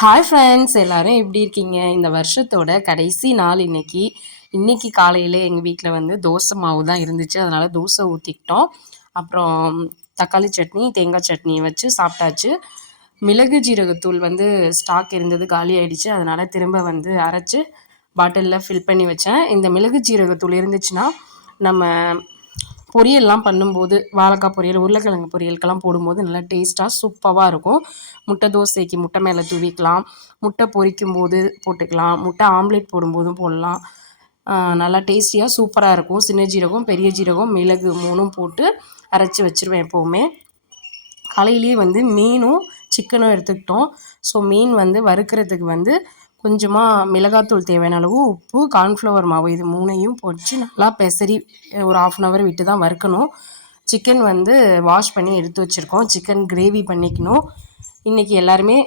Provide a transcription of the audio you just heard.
Hi friends, எல்லாரும் எப்படி இருக்கீங்க? இந்த வருஷத்தோட கடைசி நாள் இன்னைக்கு. இன்னைக்கு காலையில எங்கள் வீட்டில் வந்து தோசை மாவு தான் இருந்துச்சு. அதனால் தோசை ஊற்றிக்கிட்டோம். அப்புறம் தக்காளி சட்னி, தேங்காய் சட்னி வச்சு சாப்பிட்டாச்சு. மிளகு ஜீரகத்தூள் வந்து ஸ்டாக் இருந்தது, காலி ஆயிடுச்சு. அதனால் திரும்ப வந்து அரைச்சி பாட்டிலில் ஃபில் பண்ணி வச்சேன். இந்த மிளகு ஜீரகத்தூள் இருந்துச்சுன்னா நம்ம பொரியல்லாம் பண்ணும்போது, வாழைக்காய் பொரியல், உருளைக்கிழங்கு பொரியலுக்கெல்லாம் போடும்போது நல்லா டேஸ்ட்டாக சூப்பராக இருக்கும். முட்டை தோசைக்கு முட்டை மேலே தூவிக்கலாம், முட்டை பொரிக்கும் போது போட்டுக்கலாம், முட்டை ஆம்லேட் போடும்போதும் போடலாம். நல்லா டேஸ்டியாக சூப்பராக இருக்கும். சின்ன ஜீரகம், பெரிய ஜீரகம், மிளகு 3ம் போட்டு அரைச்சி வச்சுருவேன் எப்போவுமே. காலையிலேயே வந்து மீனும் சிக்கனும் எடுத்துக்கிட்டோம். ஸோ மீன் வந்து வறுக்கிறதுக்கு வந்து கொஞ்சமாக மிளகாத்தூள் தேவையான அளவு, உப்பு, கார்ன்ஃப்ளவர் மாவு இது 3ஐயும் பொடிச்சு நல்லா பெசரி ஒரு 1/2 hour விட்டு தான் வறுக்கணும். சிக்கன் வந்து வாஷ் பண்ணி எடுத்து வச்சுருக்கோம். சிக்கன் கிரேவி பண்ணிக்கணும். இன்றைக்கி எல்லாருமே